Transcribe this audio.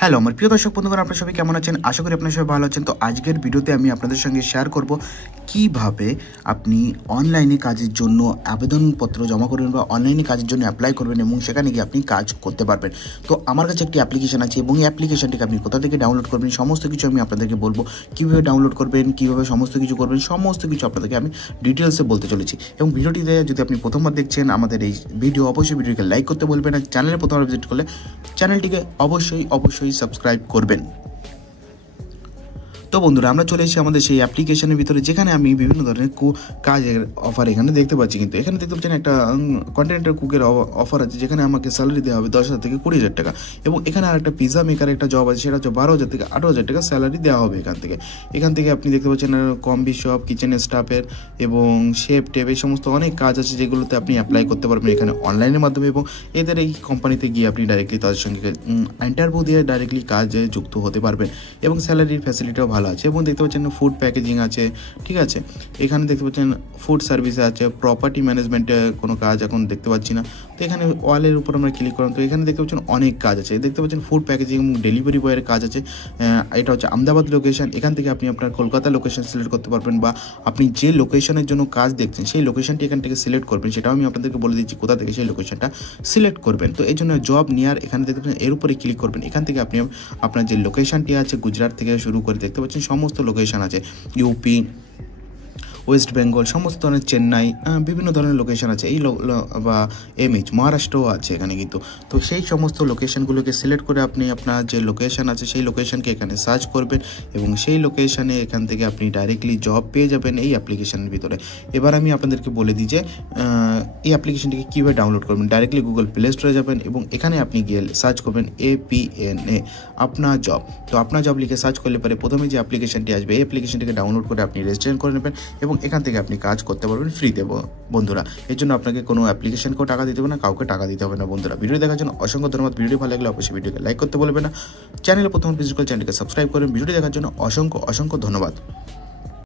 Hello আমার প্রিয় দর্শক বন্ধুগণ, আপনারা সবাই কেমন আছেন? আশা করি আপনারা সবাই ভালো আছেন। তো আজকের ভিডিওতে আমি আপনাদের সঙ্গে শেয়ার করব কিভাবে আপনি অনলাইনে কাজের জন্য আবেদনপত্র জমা করবেন বা অনলাইনে কাজের জন্য অ্যাপ্লাই করবেন এবং সেখানে গিয়ে আপনি কাজ করতে পারবেন। তো আমার কাছে একটি অ্যাপ্লিকেশন আছে এবং এই অ্যাপ্লিকেশনটিকে আপনি কোথা থেকে ডাউনলোড করবেন সমস্ত কিছু আমি আপনাদেরকে বলবো। কীভাবে ডাউনলোড করবেন, কীভাবে সমস্ত কিছু করবেন, সমস্ত কিছু আপনাদেরকে আমি ডিটেলসে বলতে চলেছি। এবং ভিডিওটিতে যদি আপনি প্রথমবার দেখছেন আমাদের এই ভিডিও, অবশ্যই ভিডিওটিকে লাইক করতে বলবেন। আর চ্যানেলে প্রথমবার ভিজিট করলে চ্যানেলটিকে অবশ্যই সাবস্ক্রাইব করবেন। তো বন্ধুরা, আমরা চলে এসেছি আমাদের সেই অ্যাপ্লিকেশনের ভিতরে, যেখানে আমি বিভিন্ন ধরনের কাজের অফার এখানে দেখতে পাচ্ছি। কিন্তু এখানে দেখতে পাচ্ছেন একটা কন্টেন্টের কুকের অফার আছে, যেখানে আমাকে স্যালারি দেওয়া হবে 10,000 থেকে 20,000 টাকা। এবং এখানে আর একটা পিজা মেকার একটা জব আছে, সেটা হচ্ছে 12,000 থেকে 18,000 টাকা স্যালারি দেওয়া হবে এখান থেকে আপনি দেখতে পাচ্ছেন কম্বি শপ, কিচেন স্টাফের এবং শেফ টেপ, এই সমস্ত অনেক কাজ আছে যেগুলোতে আপনি অ্যাপ্লাই করতে পারবেন এখানে অনলাইনের মাধ্যমে। এবং এদের এই কোম্পানিতে গিয়ে আপনি ডাইরেক্টলি তাদের সঙ্গে ইন্টারভিউ দিয়ে ডাইরেক্টলি কাজে যুক্ত হতে পারবেন এবং স্যালারির ফ্যাসিলিটিও ভালো আছে। এবং দেখতে পাচ্ছেন ফুড প্যাকেজিং আছে, ঠিক আছে। এখানে দেখতে পাচ্ছেন ফুড সার্ভিসে আছে, প্রপার্টি ম্যানেজমেন্টে কোনো কাজ এখন দেখতে পাচ্ছি না। তো এখানে ওয়ালের উপর আমরা ক্লিক করলাম, তো এখানে দেখতে পাচ্ছেন অনেক কাজ আছে। দেখতে পাচ্ছেন ফুড প্যাকেজিং এবং ডেলিভারি বয়ের কাজ আছে। এটা হচ্ছে আহমেদাবাদ লোকেশন। এখান থেকে আপনি আপনার কলকাতা লোকেশন সিলেক্ট করতে পারবেন, বা আপনি যে লোকেশনের জন্য কাজ দেখছেন সেই লোকেশনটি এখান থেকে সিলেক্ট করবেন। সেটাও আমি আপনাদেরকে বলে দিচ্ছি কোথা থেকে সেই লোকেশনটা সিলেক্ট করবেন। তো এই জন্য জব নিয়ার এখানে দেখতে পাচ্ছেন, এর উপরে ক্লিক করবেন। এখান থেকে আপনি আপনার যে লোকেশনটি আছে, গুজরাট থেকে শুরু করে দেখতে পাচ্ছেন সমস্ত লোকেশন আছে, ইউপি, ওয়েস্ট বেঙ্গল, সমস্ত ধরনের চেন্নাই, বিভিন্ন ধরনের লোকেশন আছে। এই বা এমএইচ মহারাষ্ট্রও আছে এখানে কিন্তু। তো সেই সমস্ত লোকেশনগুলোকে সিলেক্ট করে আপনি আপনার যে লোকেশন আছে সেই লোকেশনকে এখানে সার্চ করবেন এবং সেই লোকেশনে এখান থেকে আপনি ডাইরেক্টলি জব পেয়ে যাবেন এই অ্যাপ্লিকেশনের ভিতরে। এবার আমি আপনাদেরকে বলে দিই যে এই অ্যাপ্লিকেশনটিকে কীভাবে ডাউনলোড করবেন। ডাইরেক্টলি গুগল প্লে স্টোরে যাবেন এবং এখানে আপনি গিয়ে সার্চ করবেন APNA আপনার জব। তো আপনার জব লিখে সার্চ করলে পরে প্রথমে যে অ্যাপ্লিকেশনটি আসবে এই অ্যাপ্লিকেশনটিকে ডাউনলোড করে আপনি রেজিস্ট্রেশন করে নেবেন এবং এখান থেকে আপনি কাজ করতে পারবেন ফ্রিতে বন্ধুরা। এর জন্য আপনাকে কোনো অ্যাপ্লিকেশনকেও টাকা দিতে হবে না, কাউকে টাকা দিতে হবে না বন্ধুরা। ভিডিও দেখার জন্য অসংখ্য ধন্যবাদ। ভিডিও ভালো লাগলে অবশ্যই ভিডিওকে লাইক করতে বলবেন না। চ্যানেলে প্রথম ভিজিট করে চ্যানেলকে সাবস্ক্রাইব করবেন। ভিডিও দেখার জন্য অসংখ্য ধন্যবাদ।